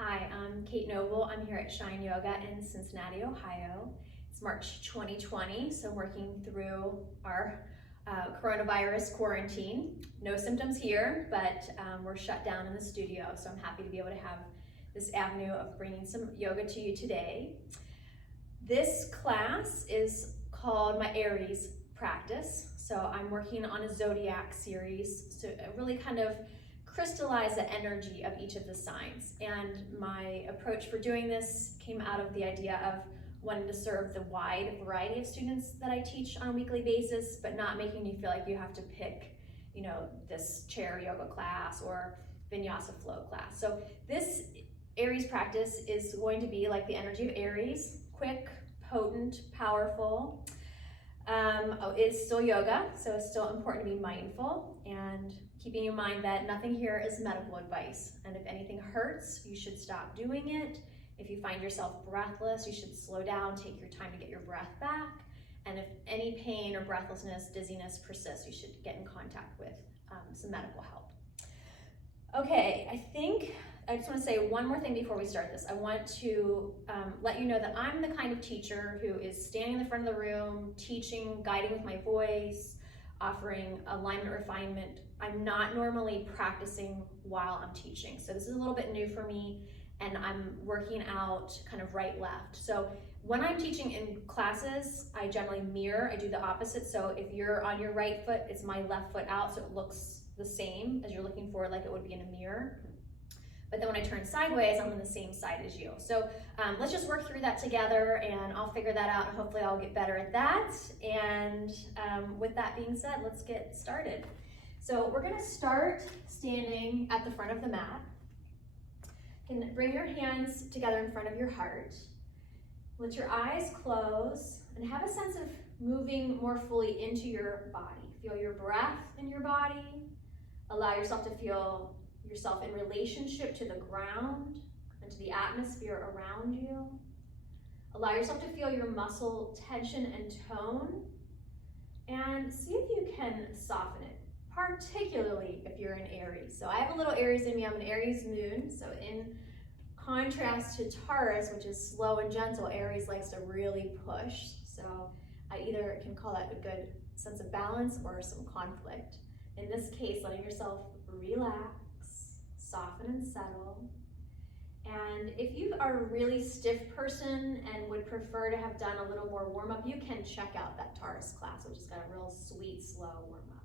Hi, I'm Kate Noble. I'm here at Shine Yoga in Cincinnati, Ohio. It's March 2020, so working through our coronavirus quarantine. No symptoms here, but we're shut down in the studio, so I'm happy to be able to have this avenue of bringing some yoga to you today. This class is called my Aries practice, so I'm working on a zodiac series to really kind of crystallize the energy of each of the signs. And my approach for doing this came out of the idea of wanting to serve the wide variety of students that I teach on a weekly basis, but not making you feel like you have to pick, this chair yoga class or vinyasa flow class. So this Aries practice is going to be like the energy of Aries, quick, potent, powerful. It's still yoga, so it's still important to be mindful and keeping in mind that nothing here is medical advice. And if anything hurts, you should stop doing it. If you find yourself breathless, you should slow down, take your time to get your breath back. And if any pain or breathlessness, dizziness persists, you should get in contact with some medical help. Okay, I just want to say one more thing before we start this. I want to let you know that I'm the kind of teacher who is standing in the front of the room, teaching, guiding with my voice, offering alignment refinement. I'm not normally practicing while I'm teaching. So this is a little bit new for me, and I'm working out kind of right, left. So when I'm teaching in classes, I generally mirror, I do the opposite. So if you're on your right foot, it's my left foot out, so it looks the same as you're looking forward like it would be in a mirror. But then when I turn sideways, I'm on the same side as you. So let's just work through that together, and I'll figure that out, and hopefully I'll get better at that. And with that being said, let's get started. So we're gonna start standing at the front of the mat. You can bring your hands together in front of your heart. Let your eyes close and have a sense of moving more fully into your body. Feel your breath in your body. Allow yourself to feel yourself in relationship to the ground and to the atmosphere around you. Allow yourself to feel your muscle tension and tone, and see if you can soften it, particularly if you're an Aries. So I have a little Aries in me. I'm an Aries moon, so in contrast to Taurus, which is slow and gentle, Aries likes to really push. So I either can call that a good sense of balance or some conflict. In this case, letting yourself relax, soften and settle. And if you are a really stiff person and would prefer to have done a little more warm-up, you can check out that Taurus class, which has got a real sweet, slow warm-up.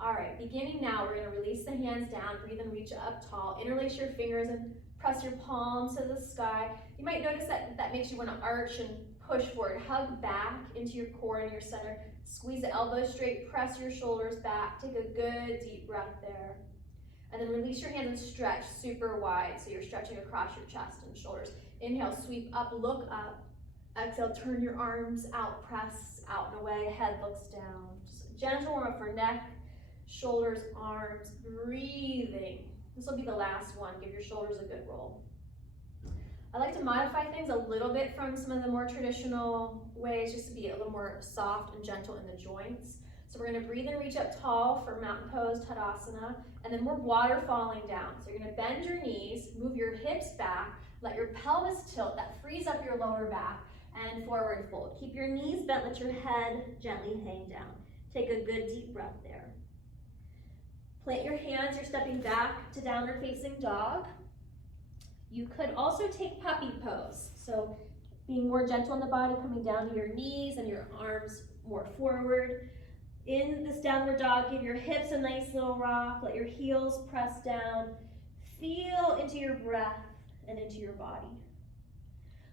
All right, beginning now, we're gonna release the hands down, breathe and reach up tall, interlace your fingers and press your palms to the sky. You might notice that makes you wanna arch and push forward. Hug back into your core and your center. Squeeze the elbows straight, press your shoulders back. Take a good deep breath there. And then release your hands and stretch super wide. So you're stretching across your chest and shoulders. Inhale, sweep up, look up. Exhale, turn your arms out, press out and away. Head looks down. Just a gentle warm up for neck, shoulders, arms, breathing. This will be the last one. Give your shoulders a good roll. I like to modify things a little bit from some of the more traditional ways, just to be a little more soft and gentle in the joints. So we're gonna breathe and reach up tall for mountain pose, Tadasana, and then we're waterfalling down. So you're gonna bend your knees, move your hips back, let your pelvis tilt, that frees up your lower back, and forward fold. Keep your knees bent, let your head gently hang down. Take a good deep breath there. Plant your hands, you're stepping back to downward facing dog. You could also take puppy pose. So being more gentle in the body, coming down to your knees and your arms more forward. In this downward dog, give your hips a nice little rock, let your heels press down. Feel into your breath and into your body.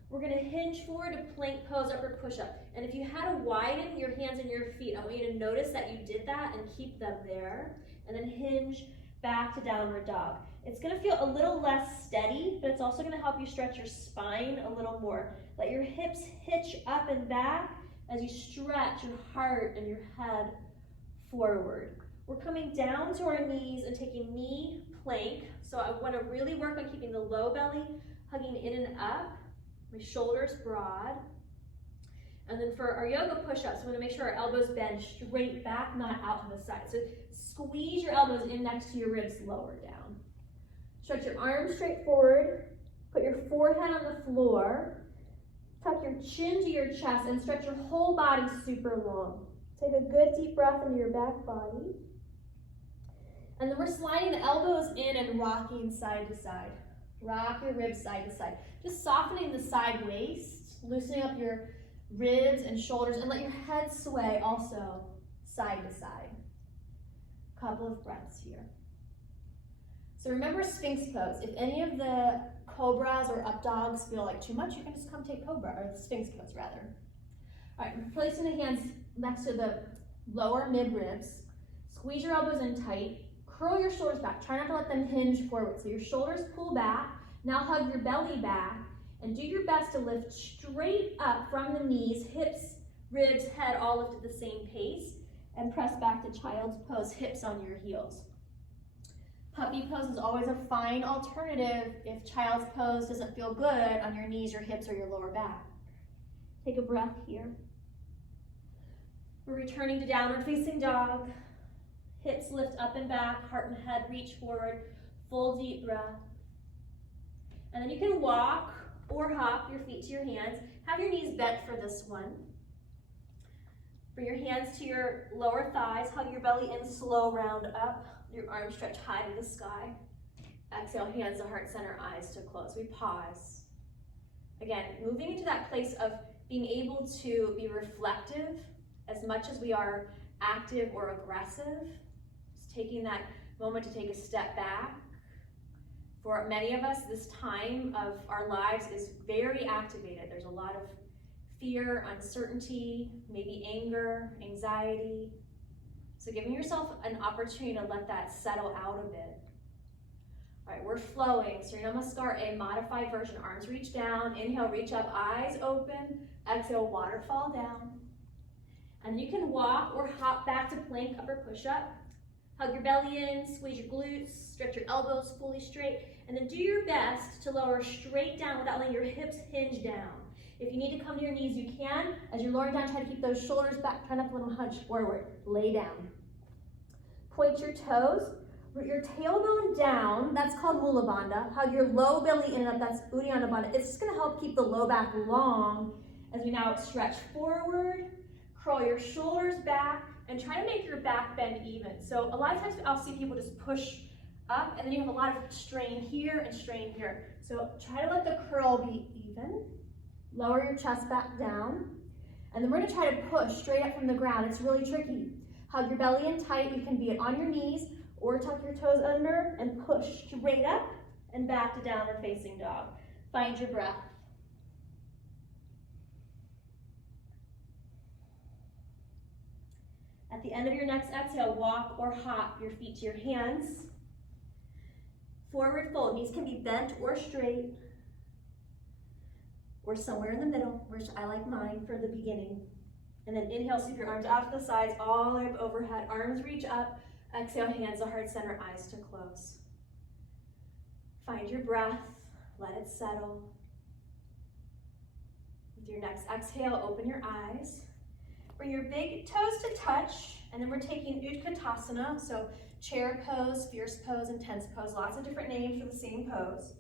We're gonna hinge forward to plank pose, upward push up. And if you had to widen your hands and your feet, I want you to notice that you did that and keep them there. And then hinge back to downward dog. It's gonna feel a little less steady, but it's also gonna help you stretch your spine a little more. Let your hips hitch up and back as you stretch your heart and your head forward. We're coming down to our knees and taking knee plank. So I wanna really work on keeping the low belly hugging in and up, my shoulders broad. And then for our yoga push-ups, we want to make sure our elbows bend straight back, not out to the side. So squeeze your elbows in next to your ribs, lower down. Stretch your arms straight forward. Put your forehead on the floor. Tuck your chin to your chest and stretch your whole body super long. Take a good deep breath into your back body. And then we're sliding the elbows in and rocking side to side. Rock your ribs side to side. Just softening the side waist, loosening up your ribs and shoulders, and let your head sway also side to side. Couple of breaths here. So remember Sphinx pose. If any of the cobras or up dogs feel like too much, you can just come take cobra, or the Sphinx pose rather. All right, placing the hands next to the lower mid ribs. Squeeze your elbows in tight. Curl your shoulders back. Try not to let them hinge forward. So your shoulders pull back. Now hug your belly back and do your best to lift straight up from the knees, hips, ribs, head, all lift at the same pace. And press back to child's pose, hips on your heels. Puppy pose is always a fine alternative if child's pose doesn't feel good on your knees, your hips, or your lower back. Take a breath here. We're returning to downward facing dog. Hips lift up and back, heart and head reach forward, full deep breath. And then you can walk or hop your feet to your hands. Have your knees bent for this one. Bring your hands to your lower thighs, hug your belly in, slow round up. Your arms stretch high to the sky. Exhale, hands to heart center, eyes to close. We pause. Again, moving into that place of being able to be reflective as much as we are active or aggressive. Just taking that moment to take a step back. For many of us, this time of our lives is very activated. There's a lot of fear, uncertainty, maybe anger, anxiety. So giving yourself an opportunity to let that settle out a bit. All right, we're flowing. Surya Namaskar, a modified version. Arms reach down. Inhale, reach up, eyes open. Exhale, waterfall down. And you can walk or hop back to plank, upper push-up. Hug your belly in, squeeze your glutes, stretch your elbows fully straight, and then do your best to lower straight down without letting your hips hinge down. If you need to come to your knees, you can. As you're lowering down, try to keep those shoulders back, try not to let them hunch forward. Lay down. Point your toes, root your tailbone down. That's called Mula Bandha. Hug your low belly in and up. That's Uddiyana Bandha. It's just going to help keep the low back long as we now stretch forward. Curl your shoulders back and try to make your back bend even. So a lot of times I'll see people just push up and then you have a lot of strain here and strain here. So try to let the curl be even. Lower your chest back down. And then we're gonna try to push straight up from the ground. It's really tricky. Hug your belly in tight. You can be on your knees or tuck your toes under and push straight up and back to downward facing dog. Find your breath. At the end of your next exhale, walk or hop your feet to your hands. Forward fold. Knees can be bent or straight, or somewhere in the middle, which I like mine for the beginning. And then inhale, sweep your arms out to the sides, all the way up overhead. Arms reach up. Exhale, hands to heart center, eyes to close. Find your breath. Let it settle. With your next exhale, open your eyes. Bring your big toes to touch, and then we're taking Utkatasana, so chair pose, fierce pose, and tense pose. Lots of different names for the same pose.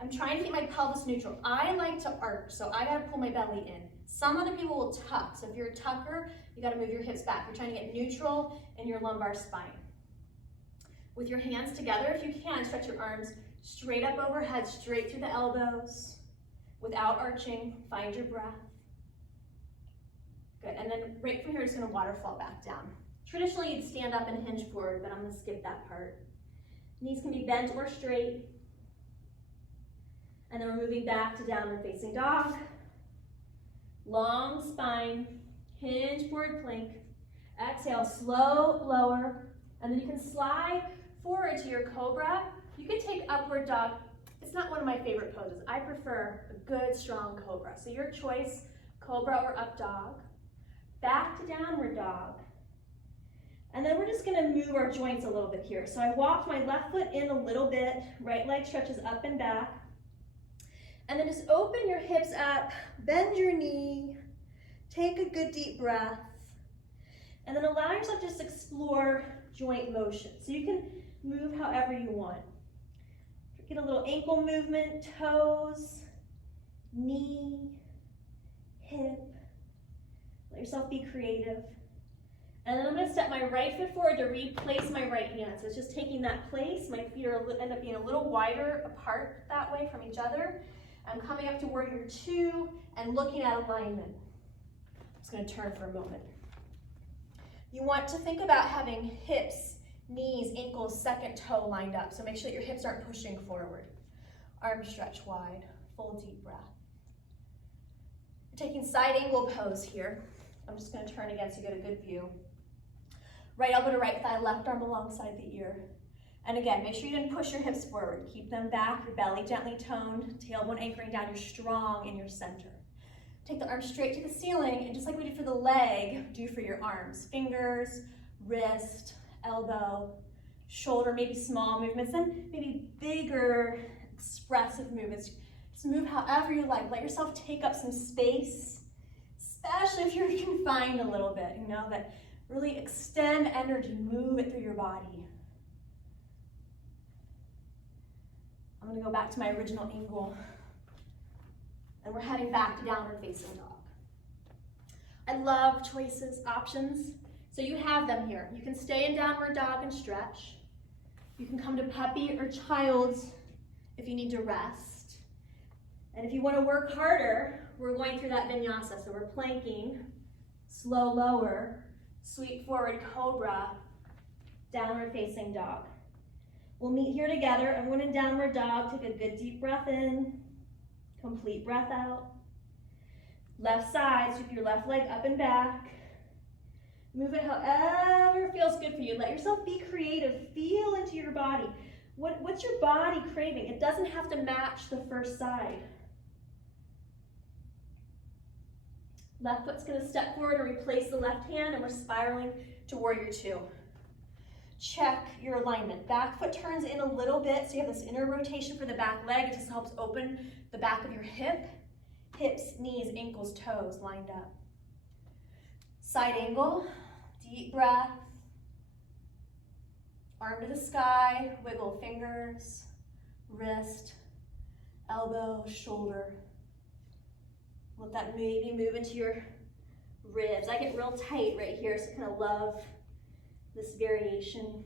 I'm trying to keep my pelvis neutral. I like to arch, so I gotta pull my belly in. Some other people will tuck, so if you're a tucker, you gotta move your hips back. You're trying to get neutral in your lumbar spine. With your hands together, if you can, stretch your arms straight up overhead, straight through the elbows, without arching. Find your breath. Good, and then right from here, just gonna waterfall back down. Traditionally, you'd stand up and hinge forward, but I'm gonna skip that part. Knees can be bent or straight. And then we're moving back to downward facing dog. Long spine, hinge forward plank. Exhale, slow lower. And then you can slide forward to your cobra. You can take upward dog. It's not one of my favorite poses. I prefer a good, strong cobra. So your choice, cobra or up dog. Back to downward dog. And then we're just gonna move our joints a little bit here. So I walked my left foot in a little bit, right leg stretches up and back. And then just open your hips up, bend your knee, take a good deep breath, and then allow yourself to just explore joint motion. So you can move however you want. Get a little ankle movement, toes, knee, hip. Let yourself be creative. And then I'm going to step my right foot forward to replace my right hand. So it's just taking that place. My feet end up being a little wider apart that way from each other. I'm coming up to warrior two and looking at alignment. I'm just going to turn for a moment. You want to think about having hips, knees, ankles, second toe lined up. So make sure that your hips aren't pushing forward. Arms stretch wide. Full deep breath. We're taking side angle pose here. I'm just going to turn again so you get a good view. Right elbow to right thigh, left arm alongside the ear. And again, make sure you didn't push your hips forward. Keep them back, your belly gently toned, tailbone anchoring down. You're strong in your center. Take the arms straight to the ceiling, and just like we did for the leg, do for your arms. Fingers, wrist, elbow, shoulder, maybe small movements, then maybe bigger, expressive movements. Just move however you like. Let yourself take up some space, especially if you're confined a little bit, you know, that really extend energy, move it through your body. I'm gonna go back to my original angle, and we're heading back to downward facing dog. I love choices, options, so you have them here. You can stay in downward dog and stretch. You can come to puppy or child's if you need to rest. And if you want to work harder, we're going through that vinyasa. So we're planking, slow lower, sweep forward cobra, downward facing dog. We'll meet here together. Everyone in downward dog, take a good deep breath in, complete breath out. Left side, sweep your left leg up and back. Move it however feels good for you. Let yourself be creative. Feel into your body. What's your body craving? It doesn't have to match the first side. Left foot's going to step forward and replace the left hand, and we're spiraling to warrior two. Check your alignment. Back foot turns in a little bit, so you have this inner rotation for the back leg. It just helps open the back of your hip. Hips, knees, ankles, toes lined up. Side angle, deep breath. Arm to the sky, wiggle fingers, wrist, elbow, shoulder. Let that maybe move into your ribs. I get real tight right here, so I kind of love this variation.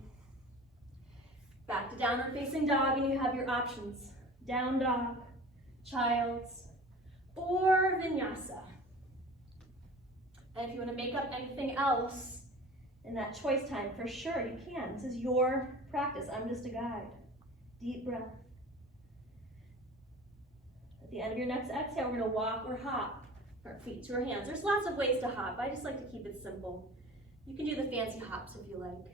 Back to downward facing dog, and you have your options. Down dog, child's, or vinyasa. And if you want to make up anything else in that choice time, for sure you can. This is your practice. I'm just a guide. Deep breath. At the end of your next exhale, we're going to walk or hop our feet to our hands. There's lots of ways to hop. I just like to keep it simple. You can do the fancy hops if you like.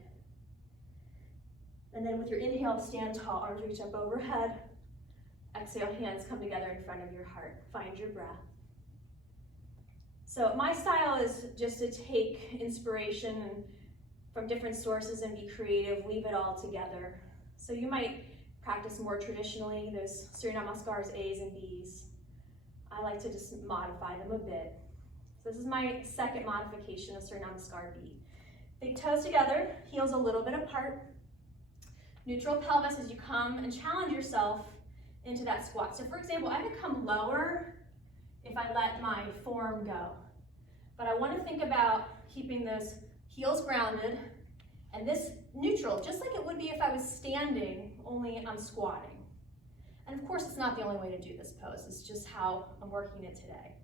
And then with your inhale, stand tall, arms reach up overhead. Exhale, hands come together in front of your heart. Find your breath. So my style is just to take inspiration from different sources and be creative, weave it all together. So you might practice more traditionally. There's Surya Namaskars, A's and B's. I like to just modify them a bit. So this is my second modification of Surya Namaskar B. Big toes together, heels a little bit apart. Neutral pelvis as you come and challenge yourself into that squat. So for example, I could come lower if I let my form go. But I want to think about keeping those heels grounded and this neutral, just like it would be if I was standing, only I'm squatting. And of course, it's not the only way to do this pose. It's just how I'm working it today.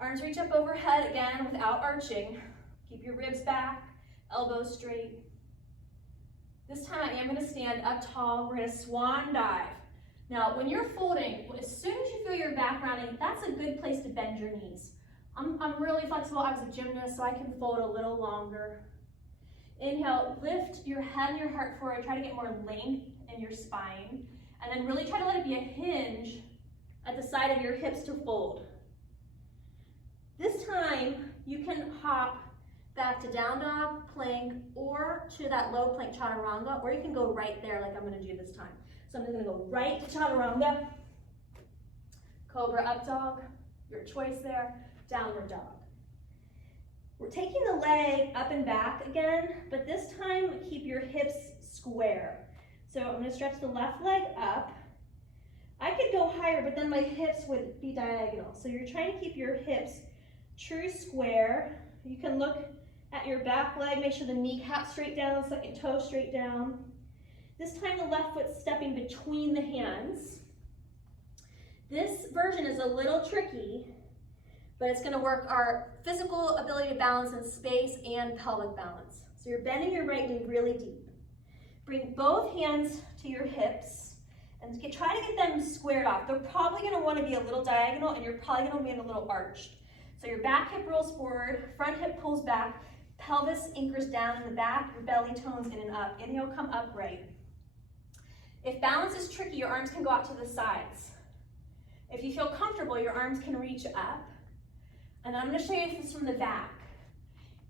Arms reach up overhead again without arching. Keep your ribs back, elbows straight. This time I am going to stand up tall. We're going to swan dive. Now, when you're folding, as soon as you feel your back rounding, that's a good place to bend your knees. I'm really flexible. I was a gymnast, so I can fold a little longer. Inhale, lift your head and your heart forward. Try to get more length in your spine. And then really try to let it be a hinge at the side of your hips to fold. This time, you can hop back to down dog, plank, or to that low plank chaturanga, or you can go right there like I'm going to do this time. So I'm just going to go right to chaturanga, cobra up dog, your choice there, downward dog. We're taking the leg up and back again, but this time keep your hips square. So I'm going to stretch the left leg up, higher, but then my hips would be diagonal. So you're trying to keep your hips true square. You can look at your back leg, make sure the kneecap straight down, second toe straight down. This time the left foot's stepping between the hands. This version is a little tricky, but it's gonna work our physical ability to balance in space and pelvic balance. So you're bending your right knee really deep. Bring both hands to your hips and try to get them squared off. They're probably gonna wanna be a little diagonal and you're probably gonna be a little arched. So your back hip rolls forward, front hip pulls back, pelvis anchors down in the back, your belly tones in and up. Inhale, come upright. If balance is tricky, your arms can go out to the sides. If you feel comfortable, your arms can reach up. And I'm gonna show you this from the back.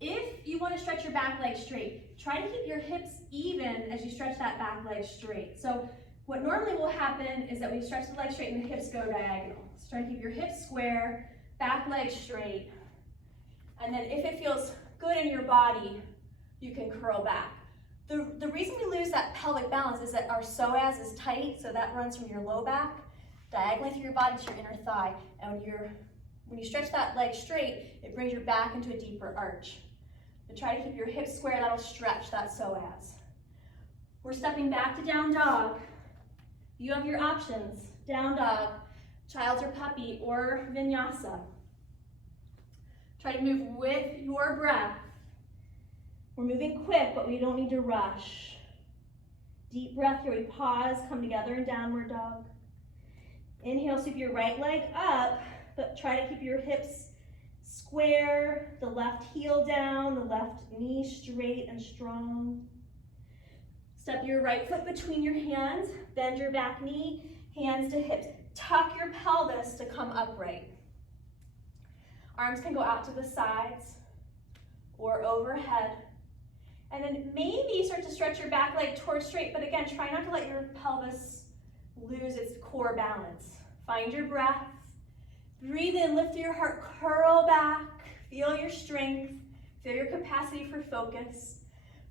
If you wanna stretch your back leg straight, try to keep your hips even as you stretch that back leg straight. So what normally will happen is that we stretch the leg straight and the hips go diagonal. So try to keep your hips square, back leg straight. And then if it feels good in your body, you can curl back. The reason we lose that pelvic balance is that our psoas is tight, so that runs from your low back, diagonally through your body to your inner thigh. And when you stretch that leg straight, it brings your back into a deeper arch. So try to keep your hips square, that'll stretch that psoas. We're stepping back to down dog. You have your options, down dog, child's or puppy, or vinyasa. Try to move with your breath. We're moving quick, but we don't need to rush. Deep breath here, we pause, come together in downward dog. Inhale, sweep your right leg up, but try to keep your hips square, the left heel down, the left knee straight and strong. Step your right foot between your hands, bend your back knee, hands to hips. Tuck your pelvis to come upright. Arms can go out to the sides or overhead. And then maybe start to stretch your back leg towards straight, but again, try not to let your pelvis lose its core balance. Find your breath. Breathe in, lift your heart, curl back. Feel your strength. Feel your capacity for focus.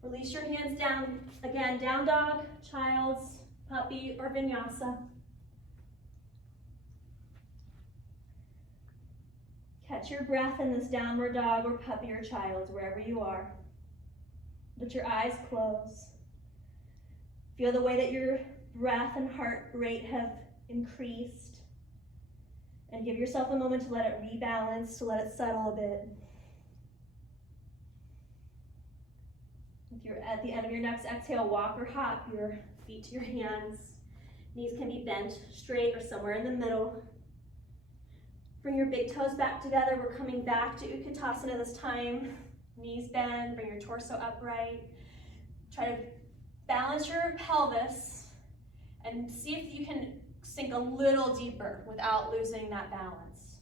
Release your hands down. Again, down dog, child's, puppy, or vinyasa. Catch your breath in this downward dog or puppy or child, wherever you are. Let your eyes close. Feel the way that your breath and heart rate have increased. And give yourself a moment to let it rebalance, to let it settle a bit. If you're at the end of your next exhale, walk or hop your feet to your hands. Knees can be bent straight or somewhere in the middle. Bring your big toes back together. We're coming back to Utkatasana this time. Knees bend, bring your torso upright. Try to balance your pelvis and see if you can sink a little deeper without losing that balance.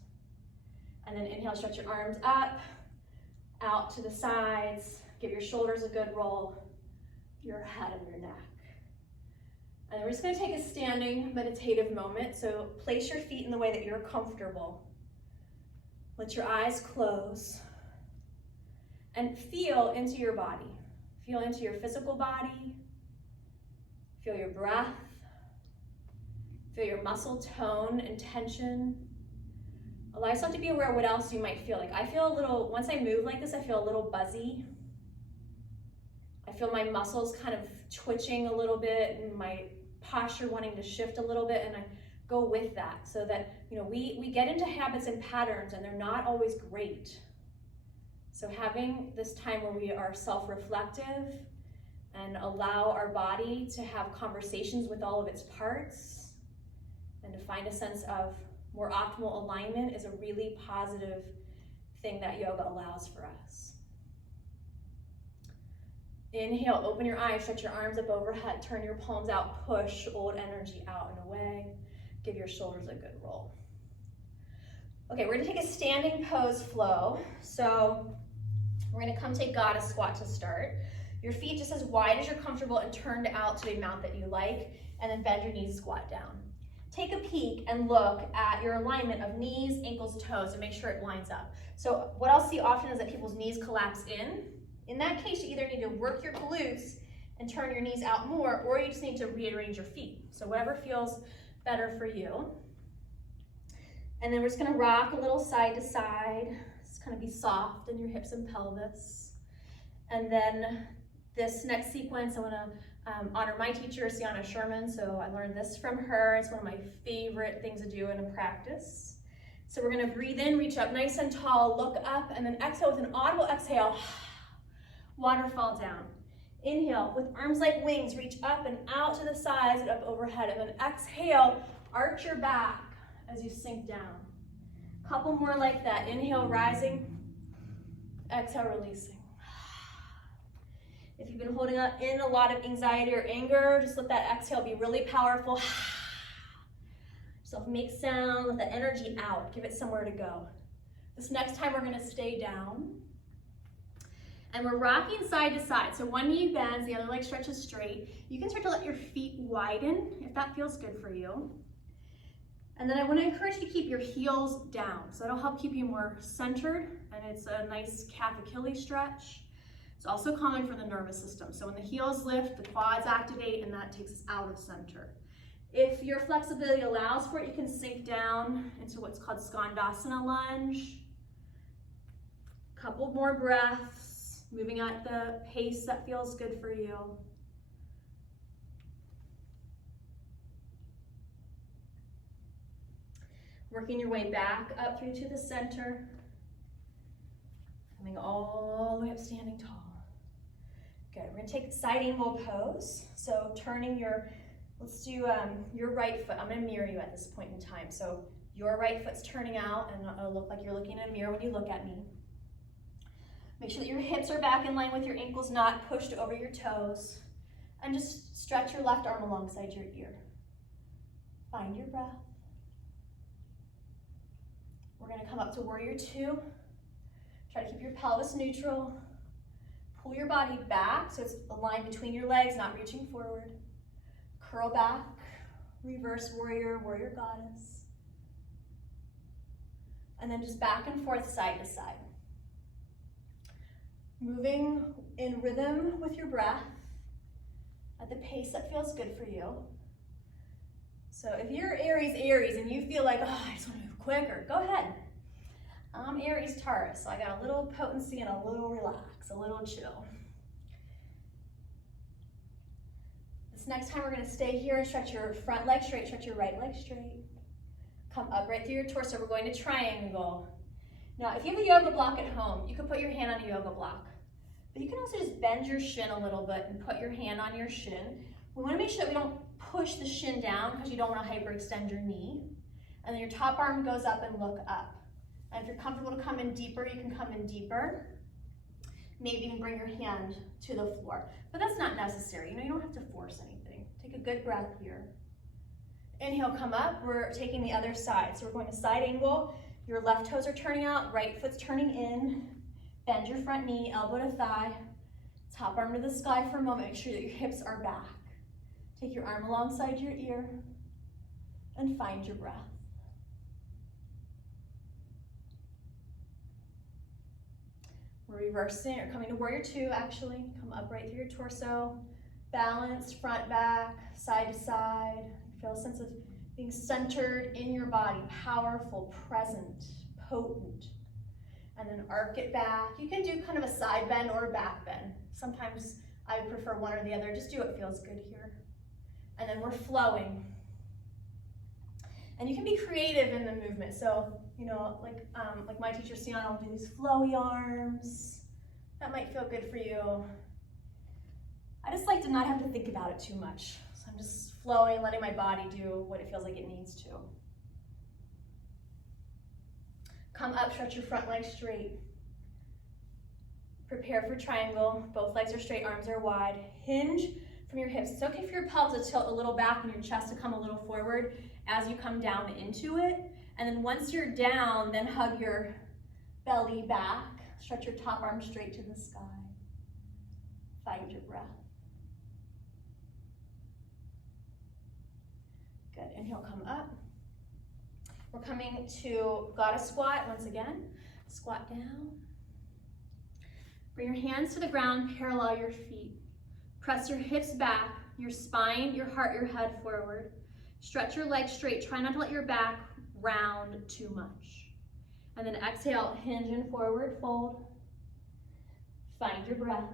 And then inhale, stretch your arms up, out to the sides. Give your shoulders a good roll, your head and your neck. And we're just gonna take a standing meditative moment. So place your feet in the way that you're comfortable. Let your eyes close and feel into your body. Feel into your physical body. Feel your breath. Feel your muscle tone and tension. Allow yourself to be aware of what else you might feel like. I feel a little, once I move like this, I feel a little buzzy. I feel my muscles kind of twitching a little bit and my posture wanting to shift a little bit, and I go with that so that, we get into habits and patterns and they're not always great. So having this time where we are self-reflective and allow our body to have conversations with all of its parts and to find a sense of more optimal alignment is a really positive thing that yoga allows for us. Inhale, open your eyes, stretch your arms up overhead, turn your palms out, push old energy out and away. Give your shoulders a good roll. Okay, we're gonna take a standing pose flow. So we're gonna come take goddess squat to start. Your feet just as wide as you're comfortable and turned out to the amount that you like, and then bend your knees, squat down. Take a peek and look at your alignment of knees, ankles, toes, and make sure it lines up. So what I'll see often is that people's knees collapse in. In that case, you either need to work your glutes and turn your knees out more, or you just need to rearrange your feet. So whatever feels better for you. And then we're just gonna rock a little side to side. Just kind of be soft in your hips and pelvis. And then this next sequence, I wanna honor my teacher, Sienna Sherman. So I learned this from her. It's one of my favorite things to do in a practice. So we're gonna breathe in, reach up nice and tall, look up, and then exhale with an audible exhale. Waterfall down. Inhale, with arms like wings, reach up and out to the sides and up overhead. And then exhale, arch your back as you sink down. Couple more like that. Inhale, rising. Exhale, releasing. If you've been holding in a lot of anxiety or anger, just let that exhale be really powerful. So make sound, let the energy out. Give it somewhere to go. This next time we're gonna stay down. And we're rocking side to side. So one knee bends, the other leg stretches straight. You can start to let your feet widen if that feels good for you. And then I want to encourage you to keep your heels down. So that'll help keep you more centered, and it's a nice calf Achilles stretch. It's also common for the nervous system. So when the heels lift, the quads activate, and that takes us out of center. If your flexibility allows for it, you can sink down into what's called Skandasana lunge. Couple more breaths. Moving at the pace that feels good for you. Working your way back up through to the center. Coming all the way up, standing tall. Good, we're gonna take side angle pose. So turning let's do your right foot. I'm gonna mirror you at this point in time. So your right foot's turning out, and it'll look like you're looking in a mirror when you look at me. Make sure that your hips are back in line with your ankles not pushed over your toes. And just stretch your left arm alongside your ear. Find your breath. We're gonna come up to warrior two. Try to keep your pelvis neutral. Pull your body back so it's aligned between your legs, not reaching forward. Curl back, reverse warrior, warrior goddess. And then just back and forth, side to side. Moving in rhythm with your breath at the pace that feels good for you. So if you're Aries, and you feel like, oh, I just want to move quicker, go ahead. I'm Aries Taurus, so I got a little potency and a little relax, a little chill. This next time we're gonna stay here and stretch your front leg straight, stretch your right leg straight. Come up right through your torso, we're going to triangle. Now, if you have a yoga block at home, you can put your hand on a yoga block. But you can also just bend your shin a little bit and put your hand on your shin. We want to make sure that we don't push the shin down because you don't want to hyperextend your knee. And then your top arm goes up and look up. And if you're comfortable to come in deeper, you can come in deeper. Maybe even bring your hand to the floor. But that's not necessary. You don't have to force anything. Take a good breath here. Inhale, come up. We're taking the other side. So we're going to side angle. Your left toes are turning out, right foot's turning in. Bend your front knee, elbow to thigh. Top arm to the sky for a moment. Make sure that your hips are back. Take your arm alongside your ear and find your breath. We're reversing, or coming to warrior two actually. Come up right through your torso. Balance, front, back, side to side. Feel a sense of being centered in your body, powerful, present, potent. And then arc it back. You can do kind of a side bend or a back bend. Sometimes I prefer one or the other. Just do what feels good here. And then we're flowing. And you can be creative in the movement. So, like my teacher Sienna will do these flowy arms. That might feel good for you. I just like to not have to think about it too much. So I'm just flowing, letting my body do what it feels like it needs to. Come up, stretch your front leg straight. Prepare for triangle. Both legs are straight, arms are wide. Hinge from your hips. It's okay for your pelvis to tilt a little back and your chest to come a little forward as you come down into it. And then once you're down, then hug your belly back. Stretch your top arm straight to the sky. Find your breath. Good, inhale, come up. We're coming to goddess squat once again. Squat down. Bring your hands to the ground, parallel your feet. Press your hips back, your spine, your heart, your head forward. Stretch your legs straight. Try not to let your back round too much. And then exhale, hinge and forward fold. Find your breath.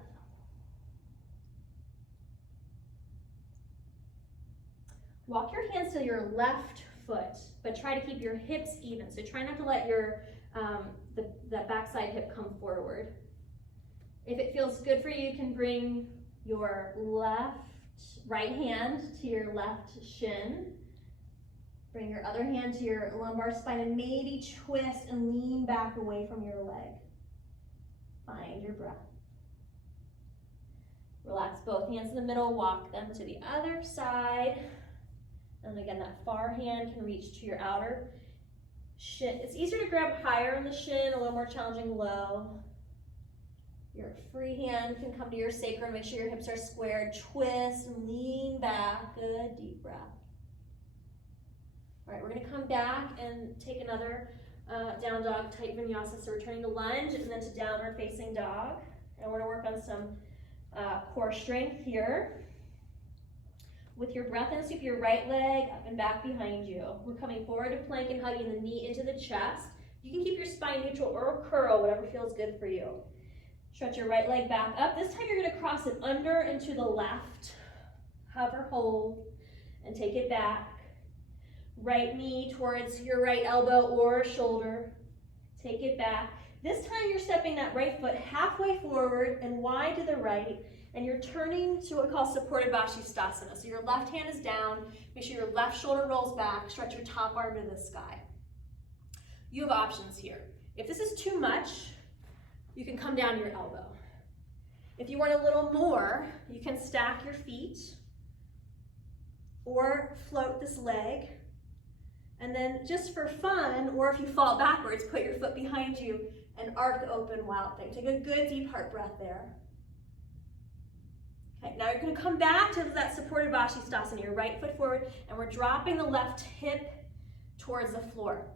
Walk your hands to your left foot, but try to keep your hips even. So try not to let your that backside hip come forward. If it feels good for you, you can bring your right hand to your left shin. Bring your other hand to your lumbar spine and maybe twist and lean back away from your leg. Find your breath. Relax both hands in the middle, walk them to the other side. And again, that far hand can reach to your outer shin. It's easier to grab higher in the shin, a little more challenging low. Your free hand can come to your sacrum, make sure your hips are squared. Twist and lean back, good deep breath. All right, we're gonna come back and take another down dog type vinyasa. So returning to lunge and then to downward facing dog. And we're gonna work on some core strength here. With your breath in, sweep your right leg up and back behind you. We're coming forward to plank and hugging the knee into the chest. You can keep your spine neutral or curl, whatever feels good for you. Stretch your right leg back up. This time you're gonna cross it under and to the left. Hover, hold, and take it back. Right knee towards your right elbow or shoulder. Take it back. This time you're stepping that right foot halfway forward and wide to the right, and you're turning to what we call supported Vashisthasana. So your left hand is down, make sure your left shoulder rolls back, stretch your top arm to the sky. You have options here. If this is too much, you can come down to your elbow. If you want a little more, you can stack your feet or float this leg. And then just for fun, or if you fall backwards, put your foot behind you and arc open wild thing. Take a good deep heart breath there. Okay, now you're gonna come back to that supported Vashisthasana, your right foot forward, and we're dropping the left hip towards the floor.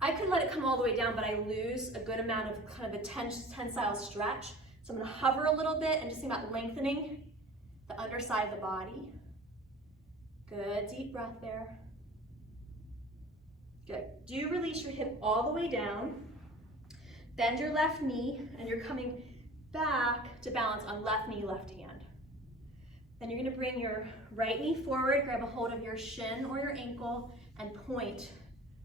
I could let it come all the way down, but I lose a good amount of kind of a tensile stretch. So I'm gonna hover a little bit and just think about lengthening the underside of the body. Good, deep breath there. Good. Do release your hip all the way down. Bend your left knee, and you're coming back to balance on left knee, left hand. Then you're gonna bring your right knee forward, grab a hold of your shin or your ankle, and point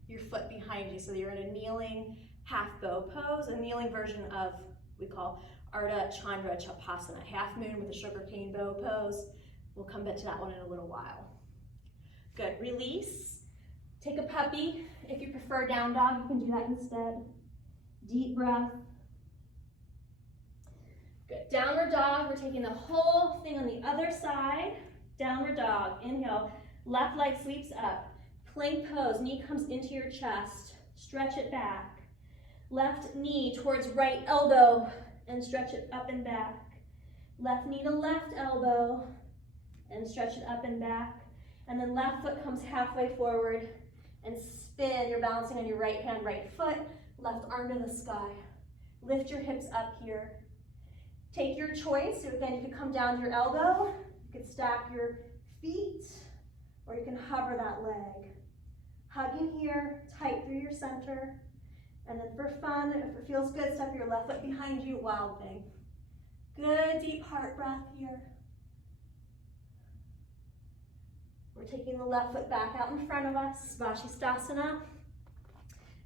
your foot behind you. So you're in a kneeling half bow pose, a kneeling version of we call Ardha Chandra Chapasana, half moon with a sugarcane bow pose. We'll come back to that one in a little while. Good, release. Take a puppy. If you prefer down dog, you can do that instead. Deep breath. Good, downward dog. We're taking the whole thing on the other side. Downward dog, inhale. Left leg sweeps up. Plank pose, knee comes into your chest. Stretch it back. Left knee towards right elbow and stretch it up and back. Left knee to left elbow and stretch it up and back. And then left foot comes halfway forward and spin. You're balancing on your right hand, right foot, left arm to the sky. Lift your hips up here. Take your choice. So again, you can come down to your elbow, you can stack your feet, or you can hover that leg. Hugging here, tight through your center. And then for fun, if it feels good, step your left foot behind you, wild thing. Good deep heart breath here. We're taking the left foot back out in front of us, Vashisthasana.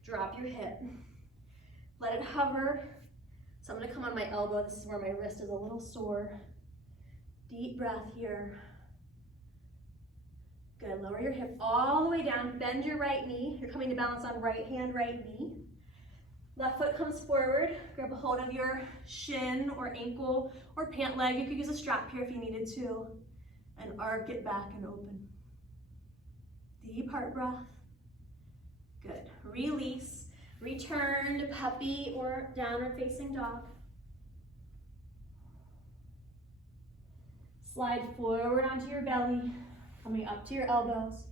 Drop your hip. Let it hover. So I'm gonna come on my elbow. This is where my wrist is a little sore. Deep breath here. Good, lower your hip all the way down. Bend your right knee. You're coming to balance on right hand, right knee. Left foot comes forward. Grab a hold of your shin or ankle or pant leg. You could use a strap here if you needed to. And arc it back and open. Deep heart breath. Good. Release. Return to puppy or downward facing dog. Slide forward onto your belly, coming up to your elbows.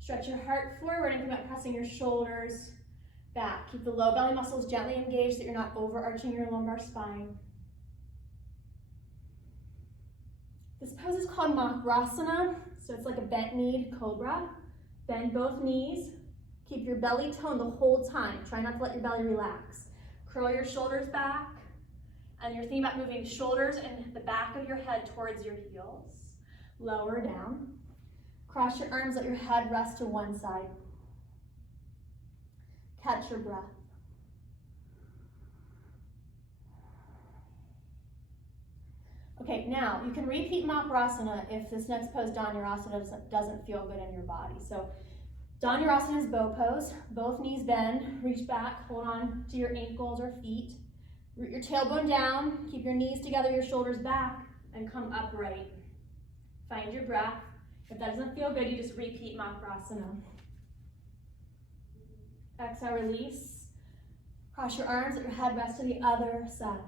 Stretch your heart forward and think about pressing your shoulders back. Keep the low belly muscles gently engaged so that you're not overarching your lumbar spine. This pose is called Makrasana, so it's like a bent-kneed cobra. Bend both knees. Keep your belly toned the whole time. Try not to let your belly relax. Curl your shoulders back. And you're thinking about moving shoulders and the back of your head towards your heels. Lower down. Cross your arms, let your head rest to one side. Catch your breath. Okay, now you can repeat Makarasana if this next pose, Dhanurasana, doesn't feel good in your body. So Dhanurasana is bow pose. Both knees bend, reach back, hold on to your ankles or feet. Root your tailbone down, keep your knees together, your shoulders back, and come upright. Find your breath. If that doesn't feel good, you just repeat Makarasana. Exhale, release. Cross your arms, let your head rest to the other side.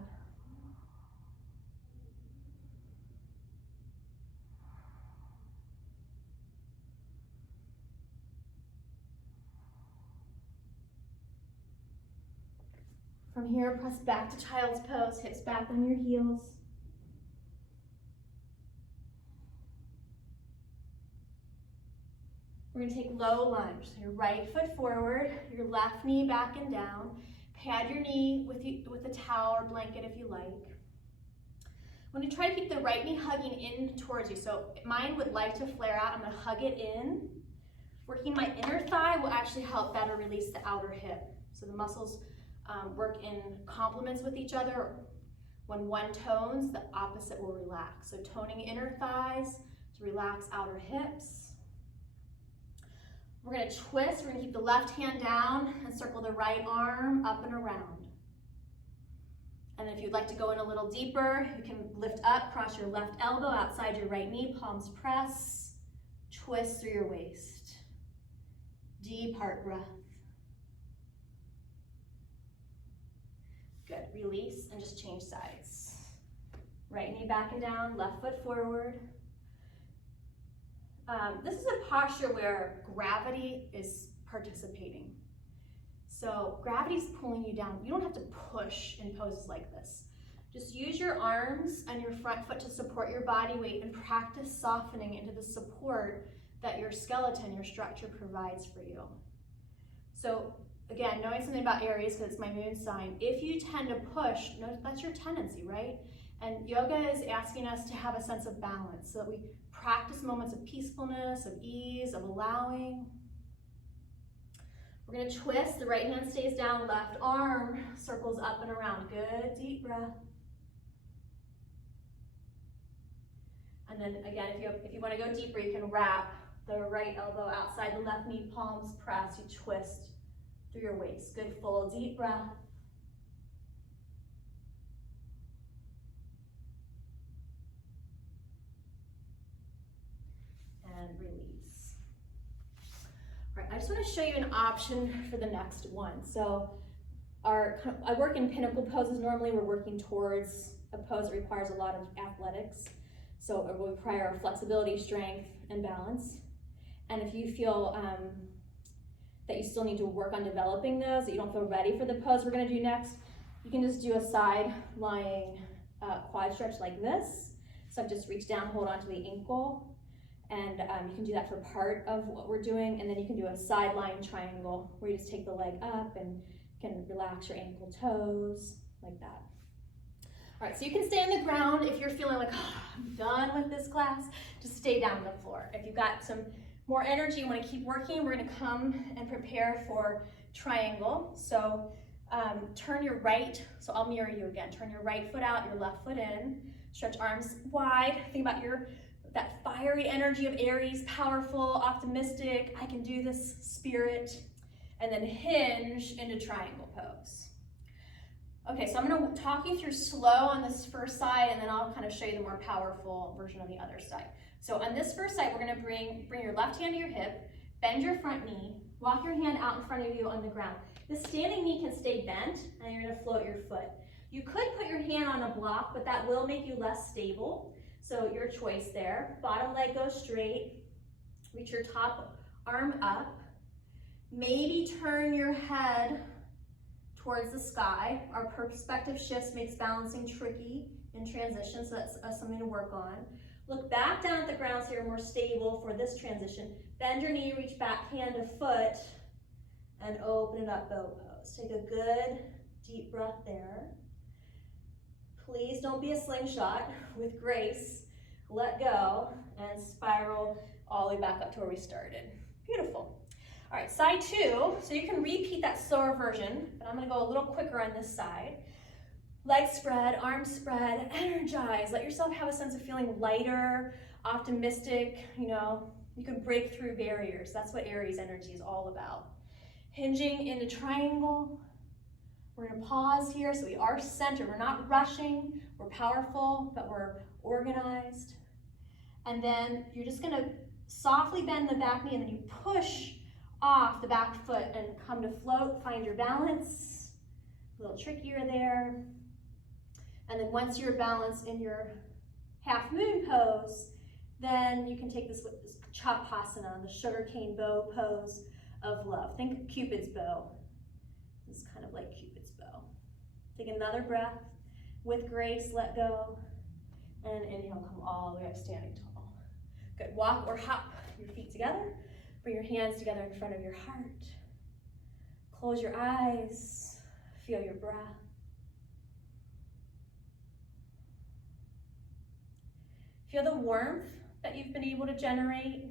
From here, press back to child's pose, hips back on your heels. We're gonna take low lunge. So your right foot forward, your left knee back and down. Pad your knee with a towel or blanket if you like. I'm gonna try to keep the right knee hugging in towards you. So mine would like to flare out. I'm gonna hug it in. Working my inner thigh will actually help better release the outer hip. So the muscles work in complements with each other. When one tones, the opposite will relax. So toning inner thighs to relax outer hips. We're gonna twist, we're gonna keep the left hand down and circle the right arm up and around. And if you'd like to go in a little deeper, you can lift up, cross your left elbow outside your right knee, palms press, twist through your waist. Deep heart breath. Good, release and just change sides. Right knee back and down, left foot forward. This is a posture where gravity is participating. So gravity's pulling you down. You don't have to push in poses like this. Just use your arms and your front foot to support your body weight and practice softening into the support that your skeleton, your structure provides for you. So again, knowing something about Aries, because it's my moon sign, if you tend to push, that's your tendency, right? And yoga is asking us to have a sense of balance so that we practice moments of peacefulness, of ease, of allowing. We're gonna twist, the right hand stays down, left arm circles up and around. Good, deep breath. And then again, if you wanna go deeper, you can wrap the right elbow outside the left knee, palms press, you twist through your waist. Good, full deep breath. And release. All right, I just want to show you an option for the next one. So I work in pinnacle poses. Normally we're working towards a pose that requires a lot of athletics. So it will require flexibility, strength, and balance. And if you feel that you still need to work on developing those, that you don't feel ready for the pose we're going to do next, you can just do a side lying quad stretch like this. So I've just reached down, hold onto the ankle. And you can do that for part of what we're doing, and then you can do a side lying triangle where you just take the leg up and can relax your ankle toes, like that. All right, so you can stay on the ground if you're feeling like, oh, I'm done with this class, just stay down on the floor. If you've got some more energy, you wanna keep working, we're gonna come and prepare for triangle. So turn your right, so I'll mirror you again. Turn your right foot out, your left foot in, stretch arms wide, think about that fiery energy of Aries, powerful, optimistic, I can do this spirit, and then hinge into triangle pose. Okay, so I'm gonna talk you through slow on this first side, and then I'll kind of show you the more powerful version on the other side. So on this first side, we're gonna bring your left hand to your hip, bend your front knee, walk your hand out in front of you on the ground. This standing knee can stay bent, and you're gonna float your foot. You could put your hand on a block, but that will make you less stable. So your choice there. Bottom leg goes straight. Reach your top arm up. Maybe turn your head towards the sky. Our perspective shifts makes balancing tricky in transition, so that's something to work on. Look back down at the ground so you're more stable for this transition. Bend your knee, reach back, hand to foot. and open it up, bow pose. Take a good deep breath there. Please don't be a slingshot. With grace, let go and spiral all the way back up to where we started. Beautiful. All right, side two. So you can repeat that slower version, but I'm gonna go a little quicker on this side. Legs spread, arms spread, energize. Let yourself have a sense of feeling lighter, optimistic. You know, you can break through barriers. That's what Aries energy is all about. Hinging into triangle. We're gonna pause here so we are centered. We're not rushing, we're powerful, but we're organized. And then you're just gonna softly bend the back knee and then you push off the back foot and come to float, find your balance. A little trickier there. And then once you're balanced in your half moon pose, then you can take this Chapasana, the sugarcane bow pose of love. Think of Cupid's bow. It's kind of like Cupid's bow. Take another breath. With grace, let go. And inhale, come all the way up, standing tall. Good, walk or hop your feet together. Bring your hands together in front of your heart. Close your eyes, feel your breath. Feel the warmth that you've been able to generate.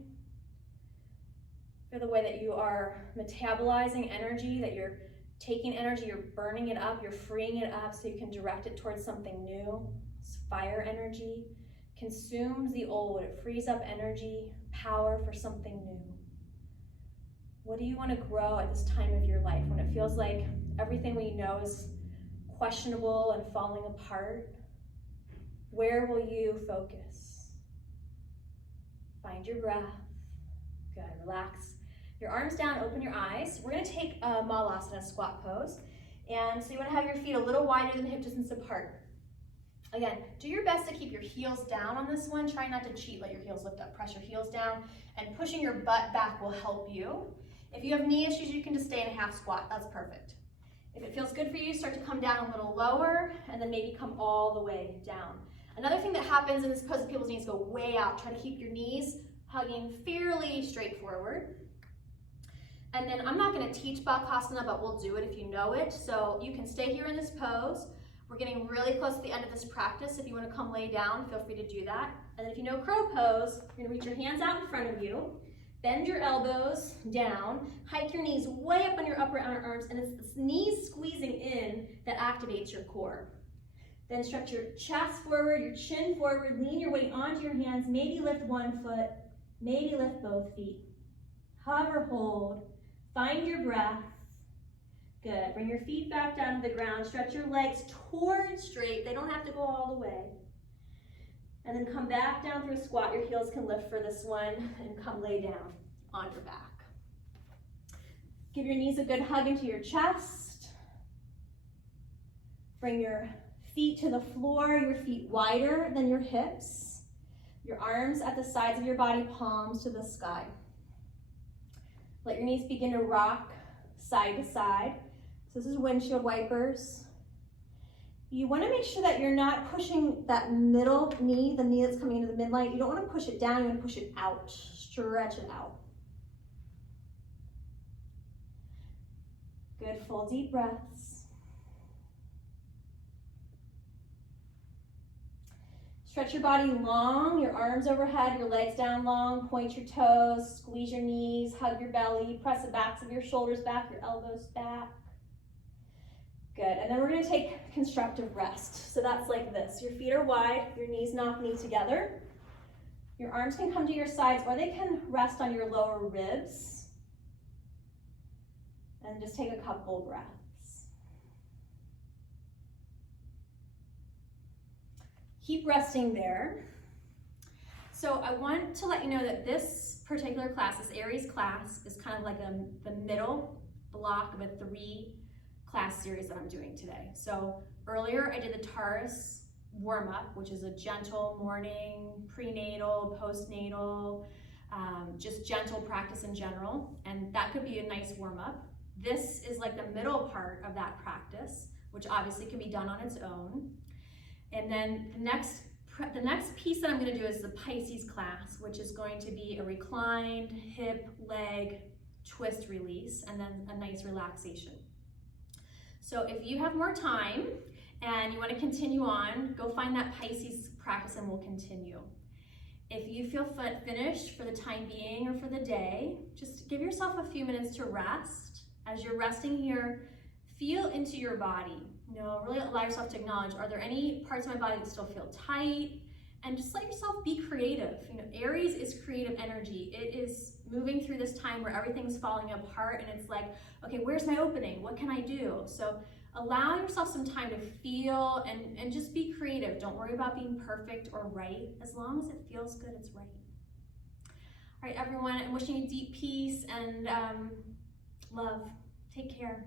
Feel the way that you are metabolizing energy, that you're taking energy, you're burning it up, you're freeing it up so you can direct it towards something new. It's fire energy consumes the old, it frees up energy, power for something new. What do you want to grow at this time of your life when it feels like everything we know is questionable and falling apart? Where will you focus? Find your breath. Good, relax. Your arms down, open your eyes. We're gonna take a Malasana squat pose. And so you wanna have your feet a little wider than hip distance apart. Again, do your best to keep your heels down on this one. Try not to cheat, let your heels lift up. Press your heels down, and pushing your butt back will help you. If you have knee issues, you can just stay in a half squat. That's perfect. If it feels good for you, start to come down a little lower, and then maybe come all the way down. Another thing that happens in this pose is people's knees go way out. Try to keep your knees hugging fairly straight forward. And then I'm not going to teach Bakasana, but we'll do it if you know it. So you can stay here in this pose. We're getting really close to the end of this practice. If you want to come lay down, feel free to do that. And then if you know crow pose, you're going to reach your hands out in front of you, bend your elbows down, hike your knees way up on your upper outer arms, and it's this knees squeezing in that activates your core. Then stretch your chest forward, your chin forward, lean your weight onto your hands, maybe lift one foot, maybe lift both feet. Hover, hold, find your breath. Good, bring your feet back down to the ground, stretch your legs towards straight, they don't have to go all the way. And then come back down through a squat, your heels can lift for this one, and come lay down on your back. Give your knees a good hug into your chest. Bring your feet to the floor, your feet wider than your hips. Your arms at the sides of your body, palms to the sky. Let your knees begin to rock side to side. So this is windshield wipers. You want to make sure that you're not pushing that middle knee, the knee that's coming into the midline. You don't want to push it down, you want to push it out. Stretch it out. Good, full deep breaths. Stretch your body long, your arms overhead, your legs down long, point your toes, squeeze your knees, hug your belly, press the backs of your shoulders back, your elbows back. Good, and then we're gonna take constructive rest. So that's like this. Your feet are wide, your knees knock knee together. Your arms can come to your sides or they can rest on your lower ribs. And just take a couple breaths. Keep resting there. So I want to let you know that this particular class, this Aries class, is kind of like the middle block of a 3-class series that I'm doing today. So earlier I did the Taurus warm-up, which is a gentle morning, prenatal, postnatal, just gentle practice in general, and that could be a nice warm-up. This is like the middle part of that practice, which obviously can be done on its own. And then the next piece that I'm going to do is the Pisces class, which is going to be a reclined hip, leg, twist, release, and then a nice relaxation. So if you have more time and you want to continue on, go find that Pisces practice and we'll continue. If you feel finished for the time being or for the day, just give yourself a few minutes to rest. As you're resting here, feel into your body. You know, really allow yourself to acknowledge, are there any parts of my body that still feel tight? And just let yourself be creative. You know, Aries is creative energy. It is moving through this time where everything's falling apart and it's like, okay, where's my opening? What can I do? So allow yourself some time to feel and just be creative. Don't worry about being perfect or right. As long as it feels good, it's right. All right, everyone, I'm wishing you deep peace and love. Take care.